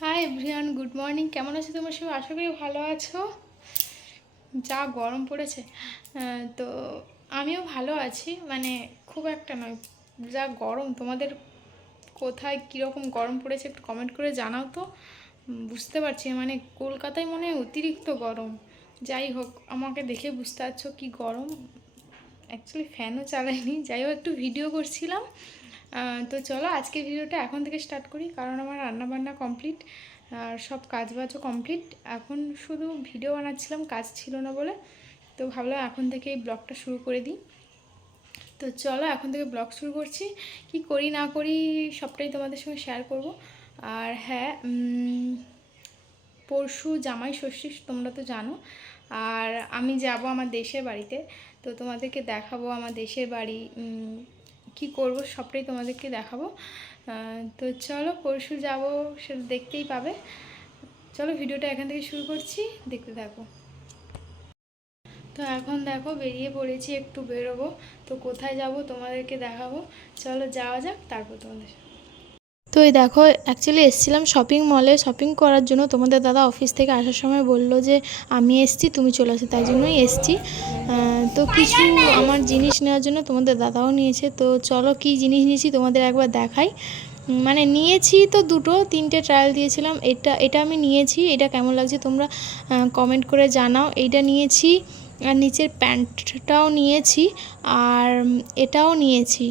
Hi everyone, good morning. কেমন আছো তোমার সবাই? আশা করি ভালো আছো। যা গরম পড়েছে, তো আমিও ভালো আছি, মানে খুব একটা নয়। যা গরম, তোমাদের কোথায় কীরকম গরম পড়েছে একটু কমেন্ট করে জানাও তো। বুঝতে পারছি না, মানে কলকাতায় মনে হয় অতিরিক্ত গরম। যাই হোক, আমাকে দেখে বুঝতে পারছো কী গরম। অ্যাকচুয়ালি ফ্যানও চালাইনি, যাই হোক একটু ভিডিও করছিলাম। তো চলো আজকের ভিডিওটা এখন থেকে স্টার্ট করি, কারণ আমার রান্নাবান্না কমপ্লিট আর সব কাজবাজও কমপ্লিট। এখন শুধু ভিডিও বানাচ্ছিলাম, কাজ ছিল না বলে। তো ভাবলাম এখন থেকে এই ব্লগটা শুরু করে দিই। তো চলো এখন থেকে ব্লগ শুরু করছি। কি করি না করি সবটাই তোমাদের সঙ্গে শেয়ার করব। আর হ্যাঁ, পরশু জামাই ষষ্ঠী, তোমরা তো জানো। আর আমি যাব আমার দেশের বাড়িতে, তো তোমাদেরকে দেখাবো আমার দেশের বাড়ি কি করব, সবটাই তোমাদেরকে দেখাবো। তো চলো পরশু যাব, সেটা দেখতেই পাবে। চলো ভিডিওটা এখান থেকে শুরু করছি, দেখতে থাকো। তো এখন দেখো বেরিয়ে পড়েছি, একটু বেরোবো। তো কোথায় যাব তোমাদেরকে দেখাবো, চলো যাওয়া যাক, তারপর তোমাদের। তো এই দেখো, অ্যাকচুয়ালি এসেছিলাম শপিং মলে শপিং করার জন্য। তোমাদের দাদা অফিস থেকে আসার সময় বললো যে আমি এসছি, তুমি চলে আসো, তাই জন্যই এসছি। তো কিছু আমার জিনিস নেওয়ার জন্য তোমাদের দাদাও নিয়েছে। তো চলো কি জিনিস নিয়েছি তোমাদের একবার দেখাই। মানে নিয়েছি তো দুটো তিনটে ট্রায়াল দিয়েছিলাম। এটা আমি নিয়েছি, এটা কেমন লাগছে তোমরা কমেন্ট করে জানাও। এইটা নিয়েছি, আর নিচের প্যান্টটাও নিয়েছি, আর এটাও নিয়েছি।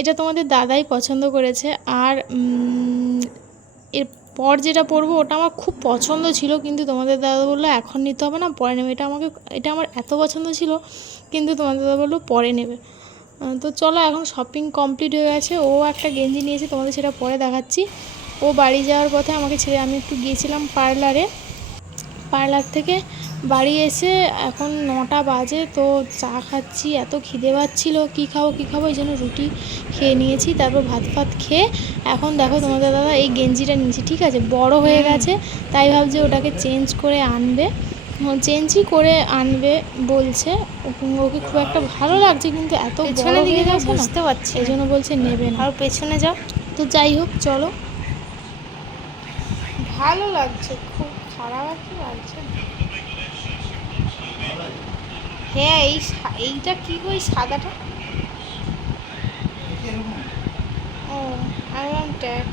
এটা তোমাদের দাদাই পছন্দ করেছে। আর এরপর যেটা পরবো ওটা আমার খুব পছন্দ ছিল, কিন্তু তোমাদের দাদা বললো এখন নিতে হবে না, পরে নেবে। এটা আমার এত পছন্দ ছিল, কিন্তু তোমাদের দাদা বললো পরে নেবে। তো চলো এখন শপিং কমপ্লিট হয়ে গেছে। ও একটা গেঞ্জি নিয়েছে, তোমাদের সেটা পরে দেখাচ্ছি। ও বাড়ি যাওয়ার পথে আমাকে ছেড়ে আমি একটু গিয়েছিলাম পার্লার থেকে বাড়ি এসে এখন 9টা বাজে। তো চা খাচ্ছি, এত খিদে পাচ্ছিল, কী খাবো এই জন্য রুটি খেয়ে নিয়েছি। তারপর ভাত খেয়ে এখন দেখো তোমাদের দাদা এই গেঞ্জিটা নিয়েছি, ঠিক আছে, বড় হয়ে গেছে, তাই ভাবছি ওটাকে চেঞ্জ করে আনবে, চেঞ্জই করে আনবে বলছে। ওকে খুব একটা ভালো লাগছে, কিন্তু এত বড় হয়ে গেছে বুঝতে পারছি, এই জন্য বলছে নেবে না। আর পেছনে যাও। তো যাই হোক চলো, ভালো লাগছে, খুব খারাপ একটা লাগছে। হ্যাঁ, এইটা কি গো, এই সাদাটা? ও, ট্যাগ।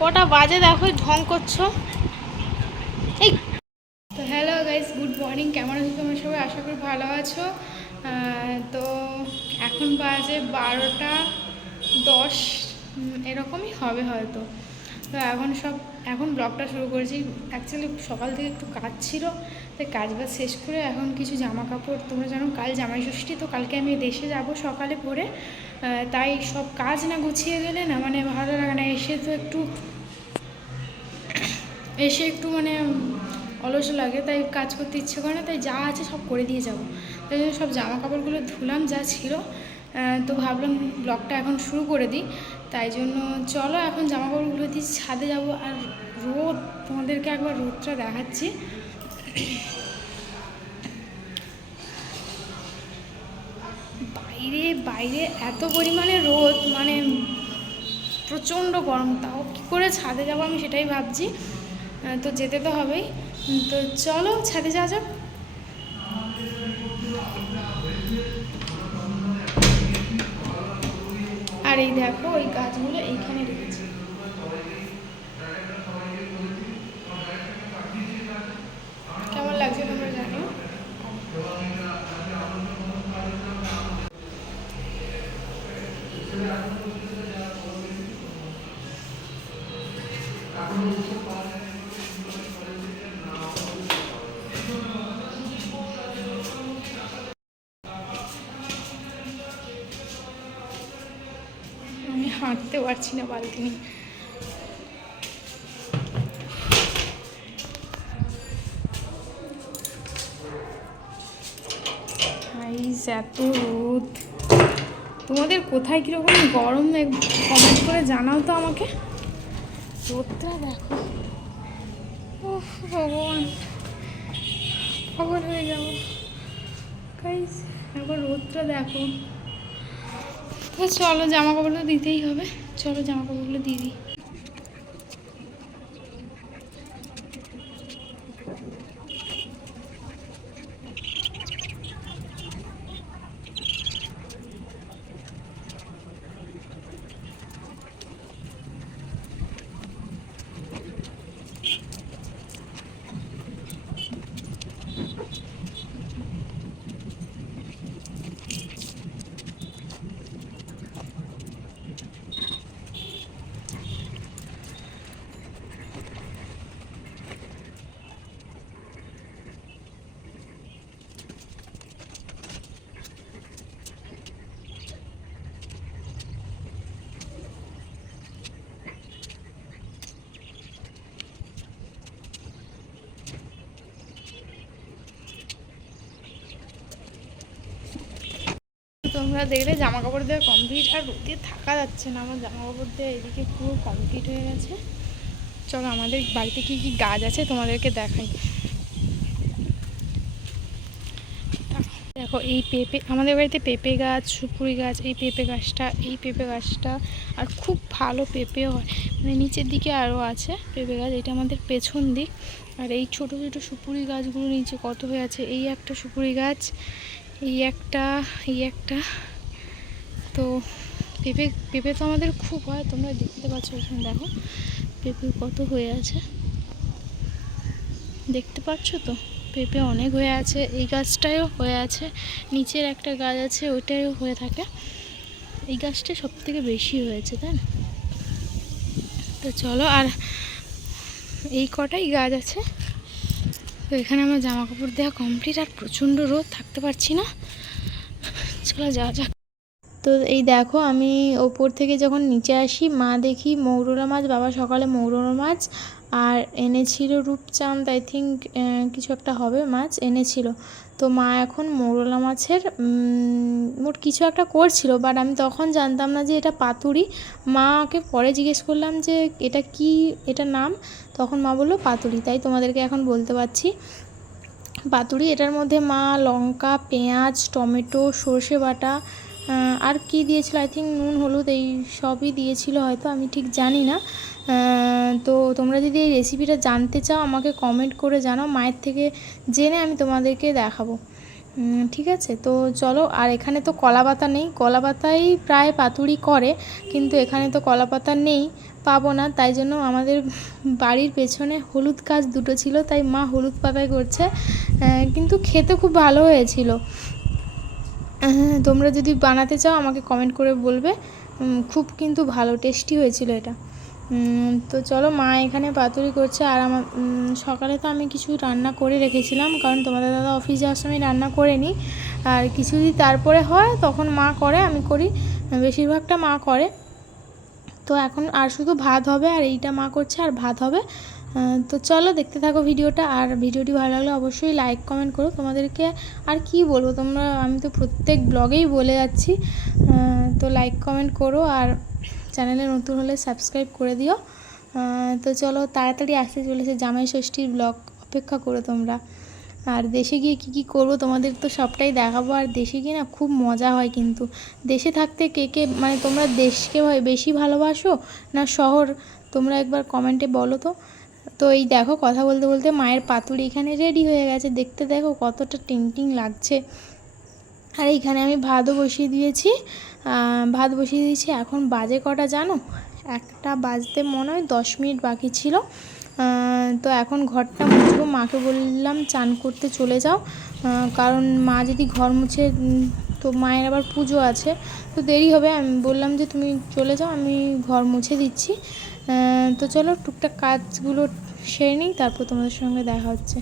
কটা বাজে দেখো, ঢং করছো। এই তো হ্যালো গাইস, গুড মর্নিং। কেমন আছো তোমরা সবাই? আশা করি ভালো আছো। তো এখন বাজে 12টা 10 এরকমই হবে হয়তো। তো এখন ব্লগটা শুরু করেছি। অ্যাকচুয়ালি সকাল থেকে একটু কাজ ছিল, তাই কাজবাজ শেষ করে এখন কিছু জামা কাপড়, তোমরা জানো কাল জামাই ষষ্ঠী, তো কালকে আমি দেশে যাব সকালে ভোরে। তাই সব কাজ না গুছিয়ে গেলে না মানে ভালো লাগে না। এসে একটু মানে অলস লাগে, তাই কাজ করতে ইচ্ছে করে না, তাই যা আছে সব করে দিয়ে যাব। তাই জন্য সব জামা কাপড়গুলো ধুলাম যা ছিল। তো ভাবলাম ব্লগটা এখন শুরু করে দিই, তাই জন্য চলো এখন জামা কাপড়গুলো দিয়ে ছাদে যাব। আর রোদ, তোমাদেরকে একবার রোদটা দেখাচ্ছি। বাইরে এত পরিমাণে রোদ, মানে প্রচণ্ড গরম, তাও কী করে ছাদে যাবো আমি সেটাই ভাবছি। তো যেতে তো হবেই। তো চলো ছাদে যাওয়া যাক। আর এই দেখো ওই গাছগুলো এইখানে রেখেছি। কেমন লাগছে তোমরা জানিও। আমি হাঁটতে পারছি না বালতি নিয়ে। এত রোদ, তোমাদের কোথায় কীরকম গরম কমেন্ট করে জানাও তো আমাকে। রোদটা দেখো, ভগবান, পাগল হয়ে যাবো গাইস। একবার রোদটা দেখো, তো চলো জামা কাপড় তো দিতেই হবে, চলো জামা কাপড়গুলো দিয়ে দিই। তোমরা দেখলে জামা কাপড় দেওয়া কমপ্লিট, আর রোদে থাকা যাচ্ছে না, আমার জামা কাপড় দেওয়া এদিকে পুরো কমপ্লিট হয়ে গেছে। চলো আমাদের বাড়িতে কি কি গাছ আছে তোমাদেরকে দেখাই। দেখো এই পেঁপে, আমাদের বাড়িতে পেঁপে গাছ, সুপুরি গাছ, এই পেঁপে গাছটা আর খুব ভালো পেঁপেও হয়, মানে নিচের দিকে আরও আছে পেঁপে গাছ, এটা আমাদের পেছন দিক। আর এই ছোট ছোট সুপুরি গাছগুলো নিচে কত হয়ে আছে, এই একটা সুপুরি গাছ, এই একটা। তো পেঁপে তো আমাদের খুব হয়, তোমরা দেখতে পাচ্ছ এখানে দেখো পেঁপে কত হয়ে আছে, দেখতে পাচ্ছ তো পেঁপে অনেক হয়ে আছে। এই গাছটাও হয়ে আছে, নিচের একটা গাছ আছে ওইটাও হয়ে থাকে, এই গাছটা সব থেকে বেশি হয়েছে, তাই না? তো চলো, আর এই কটাই গাছ আছে। তো এখানে আমার জামা কাপড় দেওয়া কমপ্লিট, আর প্রচণ্ড রোদ, থাকতে পারছি না, চলো যাওয়া যাক। তো এই দেখো আমি ওপর থেকে যখন নিচে আসি, মা দেখি মৌরলা মাছ, বাবা সকালে মৌরলা মাছ আর এনেছিল রূপচাঁদ, আই থিঙ্ক কিছু একটা হবে মাছ এনেছিল। তো মা এখন মৌরলা মাছের মোট কিছু একটা করছিল, বাট আমি তখন জানতাম না যে এটা পাতুরি। মাকে পরে জিজ্ঞেস করলাম যে এটা কি, এটা নাম, তখন মা বললো পাতুরি, তাই তোমাদেরকে এখন বলতে পারছি পাতুরি। এটার মধ্যে মা লঙ্কা, পেঁয়াজ, টমেটো, সর্ষে বাটা আর কি দিয়েছিল, আই থিঙ্ক নুন, হলুদ, এই সবই দিয়েছিল হয়তো, আমি ঠিক জানি না। তো তোমরা যদি এই রেসিপিটা জানতে চাও আমাকে কমেন্ট করে জানাও, মায়ের থেকে জেনে আমি তোমাদেরকে দেখাবো, ঠিক আছে? তো চলো, আর এখানে তো কলা পাতা নেই, কলা পাতাই প্রায় পাতুরি করে, কিন্তু এখানে তো কলা পাতা নেই, পাবো না, তাই জন্য আমাদের বাড়ির পেছনে হলুদ গাছ দুটো ছিল, তাই মা হলুদ পাতায় করছে, কিন্তু খেতে খুব ভালো হয়েছিল। তোমরা যদি বানাতে চাও আমাকে কমেন্ট করে বলবে, খুব কিন্তু ভালো টেস্টি হয়েছিল এটা। তো চলো, মা এখানে পাতুরি করছে, আর আমার সকালে তো আমি কিছু রান্না করে রেখেছিলাম, কারণ তোমাদের দাদা অফিস যাওয়ার সময় রান্না করে নিই, আর কিছু যদি তারপরে হয় তখন মা করে, আমি করি, বেশিরভাগটা মা করে। তো এখন আর শুধু ভাত হবে, আর এইটা মা করছে, আর ভাত হবে। তো চলো দেখতে থাকো ভিডিওটা, আর ভিডিওটি ভালো লাগলে অবশ্যই লাইক কমেন্ট করো। তোমাদেরকে আর কি বলবো, তোমরা, আমি তো প্রত্যেক ব্লগেই বলে যাচ্ছি, তো লাইক কমেন্ট করো, আর চ্যানেলে নতুন হলে সাবস্ক্রাইব করে দিও। তো চলো, তাড়াতাড়ি আসতে চলেছে জামাই ষষ্ঠীর ব্লগ, অপেক্ষা করো তোমরা। আর দেশে গিয়ে কী কী করবো তোমাদের তো সবটাই দেখাবো, আর দেশে গিয়ে না খুব মজা হয়, কিন্তু দেশে থাকতে কে মানে তোমরা দেশকে বেশি ভালোবাসো না শহর, তোমরা একবার কমেন্টে বলো তো। তো এই দেখো কথা বলতে বলতে মায়ের পাতুরি এখানে রেডি হয়ে গেছে, দেখতে দেখো কতটা টিং লাগছে। আর এইখানে আমি ভাতও বসিয়ে দিয়েছি, এখন বাজে কটা জানো, 1টা বাজতে মনে হয় 10 মিনিট বাকি ছিল। তো এখন ঘরটা মুছবো, মাকে বললাম চান করতে চলে যাও, কারণ মা যদি ঘর মুছে, তো মায়ের আবার পুজো আছে, তো দেরি হবে, আমি বললাম যে তুমি চলে যাও, আমি ঘর মুছে দিচ্ছি। তো চলো টুকটাক কাজগুলো সেরে নিই, তারপর তোমাদের সঙ্গে দেখা হচ্ছে।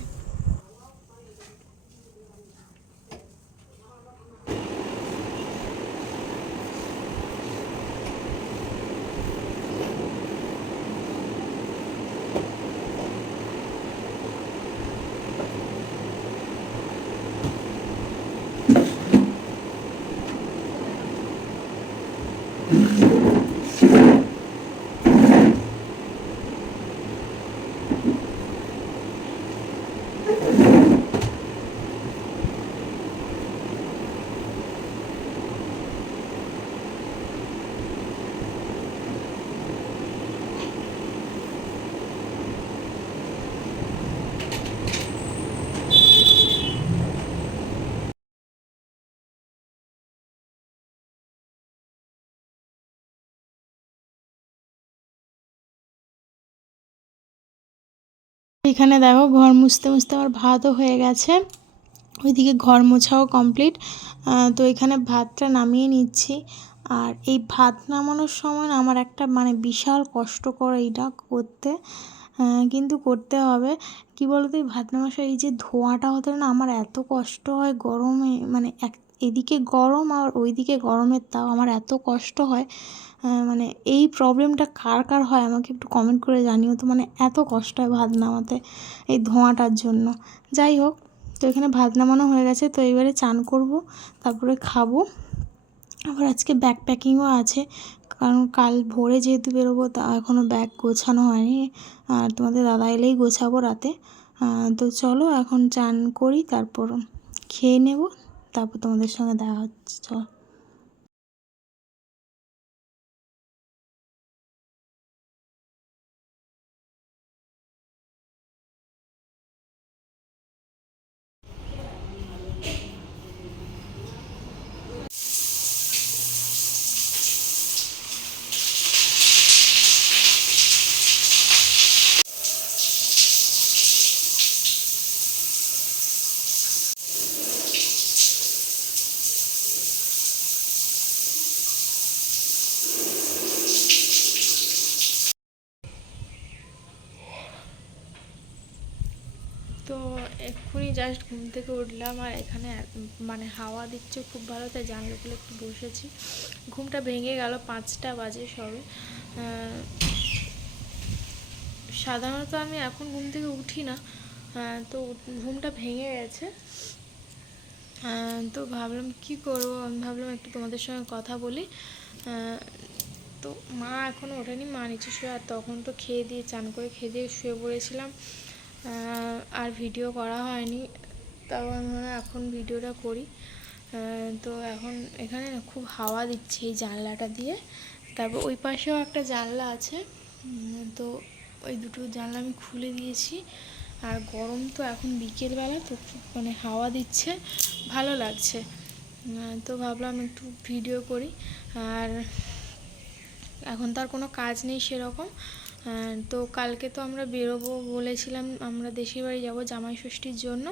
এখানে দেখো ঘর মুছতে মুছতে আমার ভাতও হয়ে গেছে, ওইদিকে ঘর মোছাও কমপ্লিট। তো এখানে ভাতটা নামিয়ে নিচ্ছি। আর এই ভাত নামানোর সময় না আমার একটা মানে বিশাল কষ্টকর এইটা করতে, কিন্তু করতে হবে। কি বলতো, এই ভাত নামার সময় এই যে ধোঁয়াটা হতে না আমার এত কষ্ট হয় গরমে, মানে এদিকে গরম আর ওইদিকে গরমের তাও আমার এত কষ্ট হয়। মানে এই প্রবলেমটা কার কার হয় আমাকে একটু কমেন্ট করে জানিও তো, মানে এত কষ্ট হয় ভাত নামাতে এই ধোঁয়াটার জন্য। যাই হোক, তো এখানে ভাত নামানো হয়ে গেছে, তো এবারে চান করব, তারপরে খাবো। আবার আজকে ব্যাগ প্যাকিংও আছে, কারণ কাল ভোরে যেহেতু বেরোবো তা এখনও ব্যাগ গোছানো হয়নি, আর তোমাদের দাদা এলেই গোছাবো রাতে। তো চলো এখন চান করি, তারপর খেয়ে নেব, তারপর তোমাদের সঙ্গে দেখা হচ্ছে। চলো। তো এক্ষুনি জাস্ট ঘুম থেকে উঠলাম, আর এখানে মানে হাওয়া দিচ্ছে খুব ভালো, তাই জানলা খুলে একটু বসেছি। ঘুমটা ভেঙে গেল, 5টা বাজে সবে। সাধারণত আমি এখন ঘুম থেকে উঠি না, তো ঘুমটা ভেঙে গেছে। তো ভাবলাম কি করবো, আমি ভাবলাম একটু তোমাদের সঙ্গে কথা বলি। তো মা এখনও ওঠেনি, মা নিচে শুয়ে, আর তখন তো খেয়ে দিয়ে চান করে খেয়ে দিয়ে শুয়ে পড়েছিলাম, আর ভিডিও করা হয়নি। তাও আমি মনে হয় এখন ভিডিওটা করি। তো এখন এখানে খুব হাওয়া দিচ্ছে এই জানলাটা দিয়ে, তারপর ওই পাশেও একটা জানলা আছে, তো ওই দুটো জানলা আমি খুলে দিয়েছি। আর গরম তো এখন বিকেলবেলা, তো মানে হাওয়া দিচ্ছে, ভালো লাগছে। তো ভাবলাম একটু ভিডিও করি। আর এখন তো আর কোনো কাজ নেই সেরকম। তো কালকে তো আমরা বেরোবো বলেছিলাম, আমরা দেশের বাড়ি যাবো জামাই ষষ্ঠীর জন্য।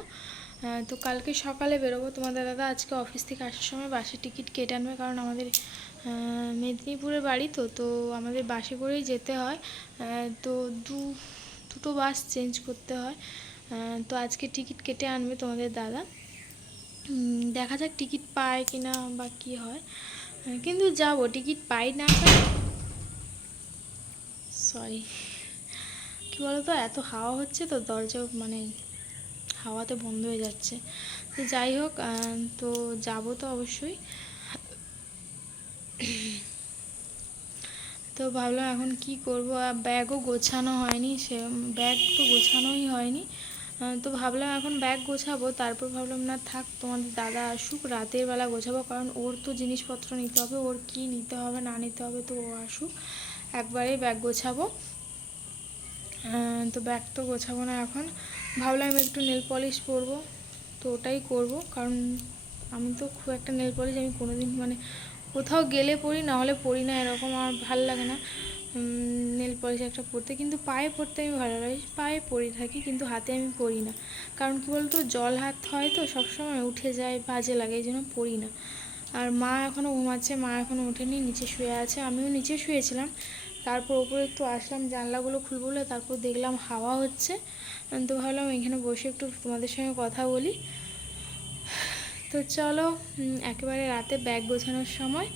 তো কালকে সকালে বেরোবো। তোমাদের দাদা আজকে অফিস থেকে আসার সময় বাসের টিকিট কেটে আনবে, কারণ আমাদের মেদিনীপুরের বাড়ি, তো তো আমাদের বাসে করেই যেতে হয়। তো দুটো বাস চেঞ্জ করতে হয়। তো আজকে টিকিট কেটে আনবে তোমাদের দাদা। দেখা যাক টিকিট পায় কি না বা কী হয়, কিন্তু যাবো, টিকিট পাই না পাই। সরি, কী বলো তো, এত হাওয়া হচ্ছে তো দরজা মানে হাওয়াতে বন্ধ হয়ে যাচ্ছে। তো যাই হোক, তো যাবো তো অবশ্যই। তো ভাবলাম এখন কি করব, আর ব্যাগও গোছানো হয়নি, সে ব্যাগ তো গোছানোই হয়নি। তো ভাবলাম এখন ব্যাগ গোছাবো, তারপর ভাবলাম না থাক, তোমাদের দাদা আসুক, রাতের বেলা গোছাবো, কারণ ওর তো জিনিসপত্র নিতে হবে, ওর কি নিতে হবে না নিতে হবে, তো ও আসুক একবারেই ব্যাগ গোছাবো। তো ব্যাগ তো গোছাবো না এখন, ভাবলাম একটু নেল পলিশ পরবো, তো ওটাই করবো, কারণ আমি তো খুব একটা নেল পলিশ আমি কোনোদিন মানে কোথাও গেলে পরি, না হলে পরি না, এরকম আমার ভালো লাগে না নেল পলিশ একটা পরতে। কিন্তু পায়ে পরতে আমি ভালো লাগে, পায়ে পরি থাকি, কিন্তু হাতে আমি পরি না, কারণ কী বলতো জল হাত হয় তো সবসময় উঠে যায়, বাজে লাগে, এই জন্য পরি না। আর মা এখনও ঘুমাচ্ছে, মা এখনও ওঠেনি, নিচে শুয়ে আছে, আমিও নিচে শুয়েছিলাম। তারপর ওপরে একটু আসলাম জানলাগুলো খুলবো বলে, তারপর দেখলাম হাওয়া হচ্ছে, তো ভাবলাম এখানে বসে একটু তোমাদের সঙ্গে কথা বলি। তো চলো, একেবারে রাতে ব্যাগ গোছানোর সময়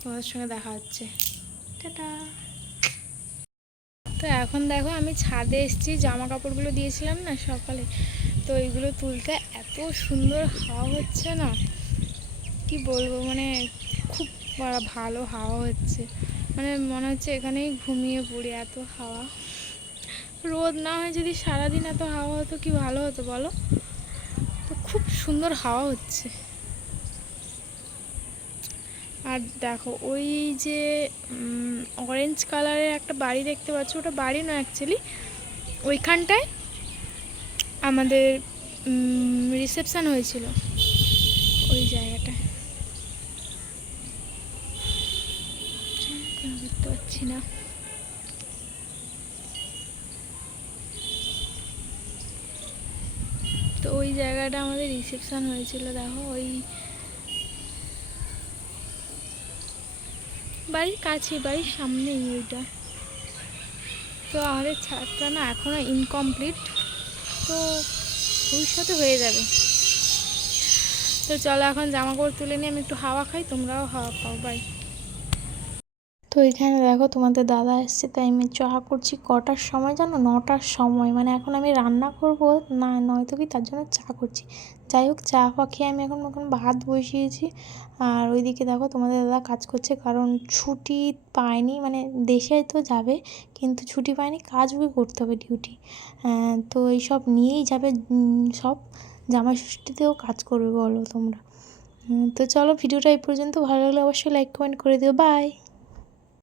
তোমাদের সঙ্গে দেখা হচ্ছে। টাটা। তো এখন দেখো আমি ছাদে এসেছি, জামা কাপড়গুলো দিয়েছিলাম না সকালে, তো এইগুলো তুলতে, এত সুন্দর হাওয়া হচ্ছে না কি বলবো, মানে খুব ভালো হাওয়া হচ্ছে, মানে মনে হচ্ছে এখানেই ঘুমিয়ে পড়ি, এত হাওয়া। রোদ না হয় যদি সারাদিন এত হাওয়া হতো কি ভালো হতো বলো। তো খুব সুন্দর হাওয়া হচ্ছে। আর দেখো ওই যে অরেঞ্জ কালারের একটা বাড়ি দেখতে পাচ্ছ, ওটা বাড়ি না অ্যাকচুয়ালি, ওইখানটায় আমাদের রিসেপশান হয়েছিল, ওই জায়গাটায়। কেন দেখতে পাচ্ছি না। তো ওই জায়গাটা আমাদের রিসেপশন হয়েছিল, দেখো ওই বাড়ির কাছে, বাড়ির সামনেই ওইটা। তো আমাদের ছাদটা না এখনও ইনকমপ্লিট, তো ভবিষ্যতে হয়ে যাবে। তো চলো এখন জামা কাপড় তুলে নিয়ে আমি একটু হাওয়া খাই, তোমরাও হাওয়া খাও, বাই। তো এখানে দেখো তোমাদের দাদা এসছে, তাই আমি চা করছি। কটার সময় জানো? 9টার সময়। মানে এখন আমি রান্না করব না, নয়তো কি, তার জন্য চা করছি। যাই হোক, চা খেয়ে আমি এখন ভাত বসিয়েছি। আর ওইদিকে দেখো তোমাদের দাদা কাজ করছে, কারণ ছুটি পায়নি, মানে দেশে তো যাবে কিন্তু ছুটি পায়নি, কাজও করতে হবে, ডিউটি। তো এইসব নিয়েই যাবে, সব জামাই ষষ্ঠীতেও কাজ করবে বলো তোমরা। তো চলো, ভিডিওটা এই পর্যন্ত। ভালো লাগলে অবশ্যই লাইক কমেন্ট করে দিও, বাই।